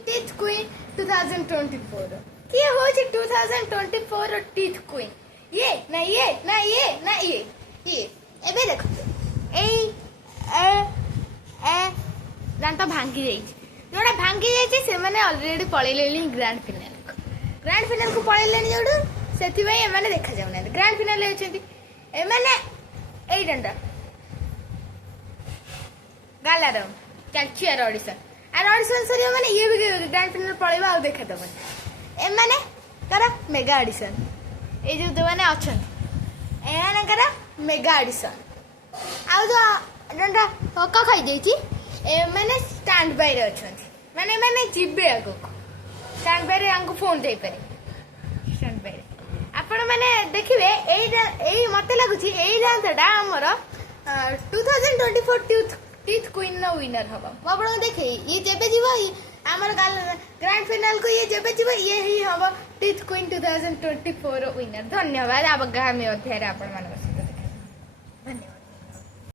Teeth queen 2024 किए हो 2024 रो teeth queen ये ना ये ना ये ना ये एबे देखो एई ए ए दांत भांगी जाइछ जोड़ा भांगी जाइछ से माने ऑलरेडी पळेलेली ग्रैंड फिनाल को पळेलेनी जोडू सेति भाई ए माने देखा जाउना ग्रैंड फिनाल हेचंती ए माने एई डंडा गालार चलचियर ऑडिशन आर ऑडिशन सरियो माने ये भी ग्रैंड फिनाल पळेबा आ देखा दबन ए माने करा मेगा ऑडिशन ए जो दोने अछन ए माने करा मेगा ऑडिशन आ जो डंडा हका खाई देछि ए माने स्टैंड बाय रे अछन माने माने जिबे आगो स्टैंड बाय रे आंको फोन दे पारे स्टैंड बाय आपण माने देखिबे एई मते लागुछि एई डांसटा हमर 2024 टीथ क्वीन नो विनर हबा म आपण देखे ये जेबे जीवो हमर ग्रैंड फिनाल को ये जेबे जीवो ये ही हबा टीथ क्वीन 2024 विनर धन्यवाद आब गामी अध्याय आपण मानक सहित देखा धन्यवाद।